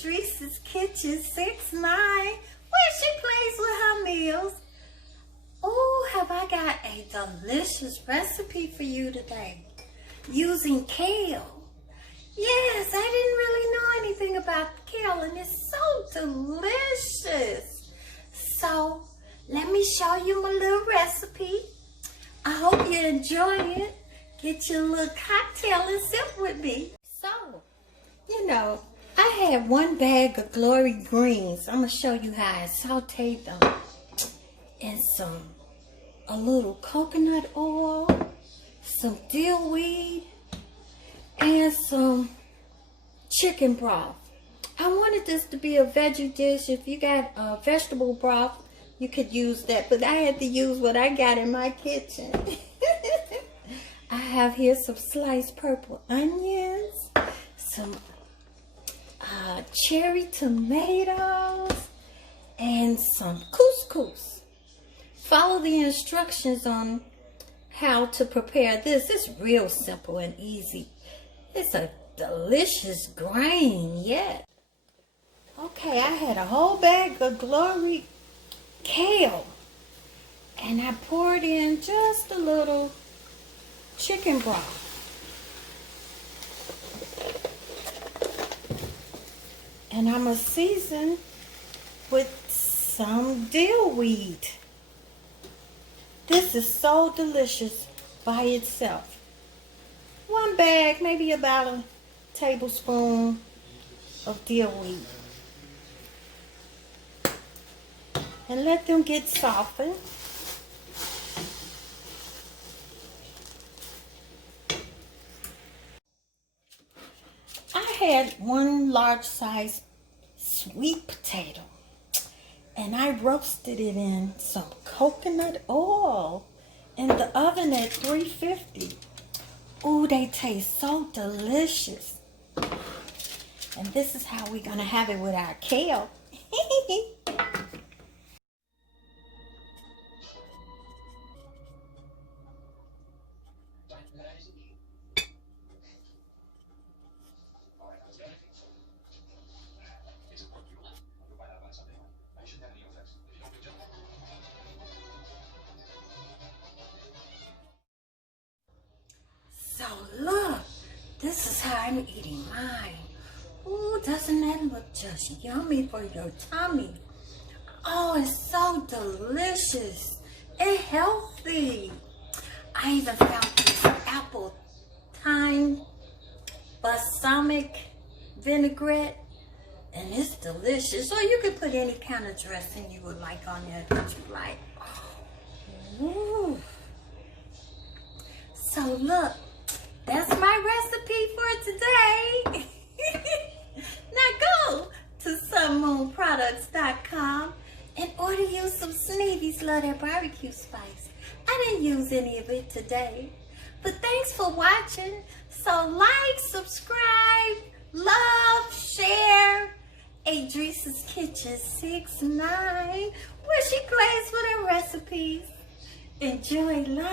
Adriese's Kitchen 6'9", where she plays with her meals. Oh, have I got a delicious recipe for you today using kale. Yes, I didn't really know anything about kale, and it's so delicious. So let me show you my little recipe. I hope you enjoy it. Get your little cocktail and sip with me. So, I had 1 bag of glory greens. I'm going to show you how I sauteed them. And a little coconut oil, some dill weed, and some chicken broth. I wanted this to be a veggie dish. If you got vegetable broth, you could use that, but I had to use what I got in my kitchen. I have here some sliced purple onions, some cherry tomatoes, and some couscous. Follow the instructions on how to prepare this. It's real simple and easy. It's a delicious grain, yeah. Okay, I had a whole bag of glory kale, and I poured in just a little chicken broth. And I'm going to season with some dill weed. This is so delicious by itself. 1 bag, maybe about a tablespoon of dill weed. And let them get softened. I had 1 large size sweet potato, and I roasted it in some coconut oil in the oven at 350. Ooh, they taste so delicious. And this is how we're gonna have it with our kale. So look, this is how I'm eating mine. Ooh, doesn't that look just yummy for your tummy? Oh, it's so delicious and healthy. I even found this apple thyme balsamic vinaigrette, and it's delicious. Or you could put any kind of dressing you would like on there that you like. Ooh. So look, that's my recipe for today. Now go to sunmoonproducts.com and order you some Sneevies. Love that barbecue spice. I didn't use any of it today. But thanks for watching. So like, subscribe, love, share. Adriese's Kitchen 6'9", where she plays with her recipes. Enjoy life.